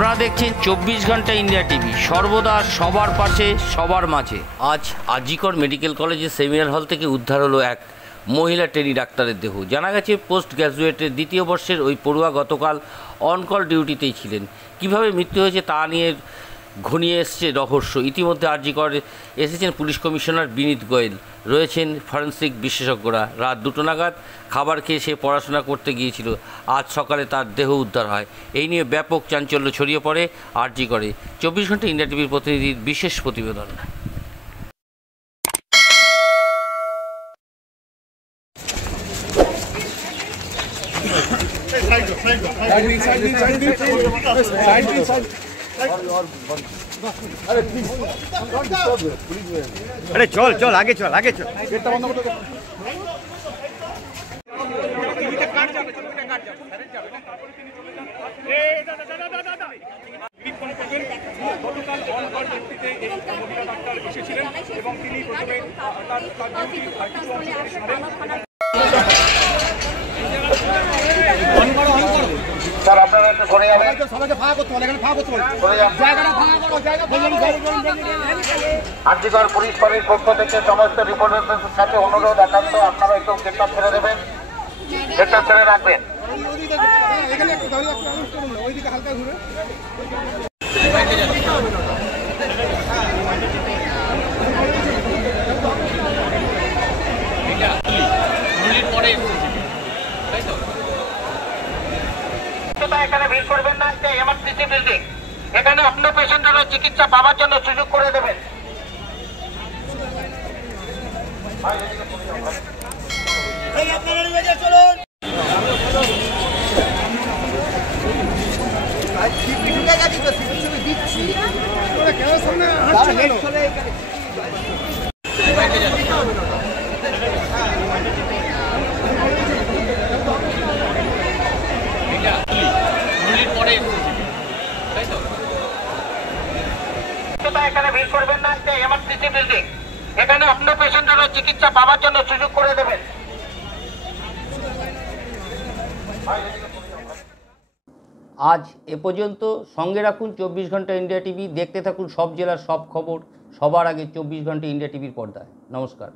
আপনারা দেখছেন 24 ঘন্টা ইন্ডিয়া টিভি, সর্বদা সবার পাশে সবার মাঝে। আজ আজিকর মেডিকেল কলেজের সেমিনার হল থেকে উদ্ধার হলো এক মহিলা ট্রেনি ডাক্তারের দেহ। জানা গেছে পোস্ট গ্র্যাজুয়েটের দ্বিতীয় বর্ষের ওই পড়ুয়া গতকাল অনকল ডিউটিতেই ছিলেন। কিভাবে মৃত্যু হয়েছে তা নিয়ে ঘনিয়ে এসছে রহস্য। ইতিমধ্যে আজিকরে এসেছেন পুলিশ কমিশনার বিনীত গোয়েল, রয়েছেন ফরেন্সিক বিশেষজ্ঞরা। রাত 2টো নাগাদ খাবার খেয়ে সে পড়াশোনা করতে গিয়েছিল। আজ সকালে তার দেহ উদ্ধার হয়। এই নিয়ে ব্যাপক চাঞ্চল্য ছড়িয়ে পড়ে আজিকরে। 24 ঘন্টা ইন্ডিয়া টিভির প্রতিনিধির বিশেষ প্রতিবেদন। अरे चल चल आगे चल आगे चल। গতকাল অনকল ডিউটিতে এই মহিলা ডাক্তার এসেছিলেন এবং তিনি প্রথমে তার ডিউটি স্যার আপনারা একটু সরে যাবেন, সবাইকে ফাঁকা করতে হবে, এখানে ফাঁকা করতে হবে, জায়গাটা ফাঁকা করো, জায়গা আজিকর পুলিশ ফাঁড়ির পক্ষ থেকে সমস্ত রিপোর্টারদের সাথে অনুরোধ একান্ত আপনারা একটু গেটটা ছেড়ে দেবেন, গেটটা ছেড়ে রাখবেন। এখানে একটু দাঁড়িয়ে ওইদিকে হালকা ঘুরে এখানে ভিড় করবেন না। এমার্জেন্সি বিল্ডিং, এখানে আপনার পেশেন্টের চিকিৎসা পাওয়ার জন্য সুযোগ করে দেবেন। এখানে ভিড় করবেন না। এমার্জেন্সি বিল্ডিং, এখানে আপনার পেশেন্টের চিকিৎসা পাওয়ার জন্য সুযোগ করে দেবেন। আজ এ পর্যন্ত। সঙ্গে রাখুন 24 ঘন্টা ইন্ডিয়া টিভি। দেখতে থাকুন সব জেলার সব খবর সবার আগে 24 ঘন্টা ইন্ডিয়া টিভির পর্দায়। নমস্কার।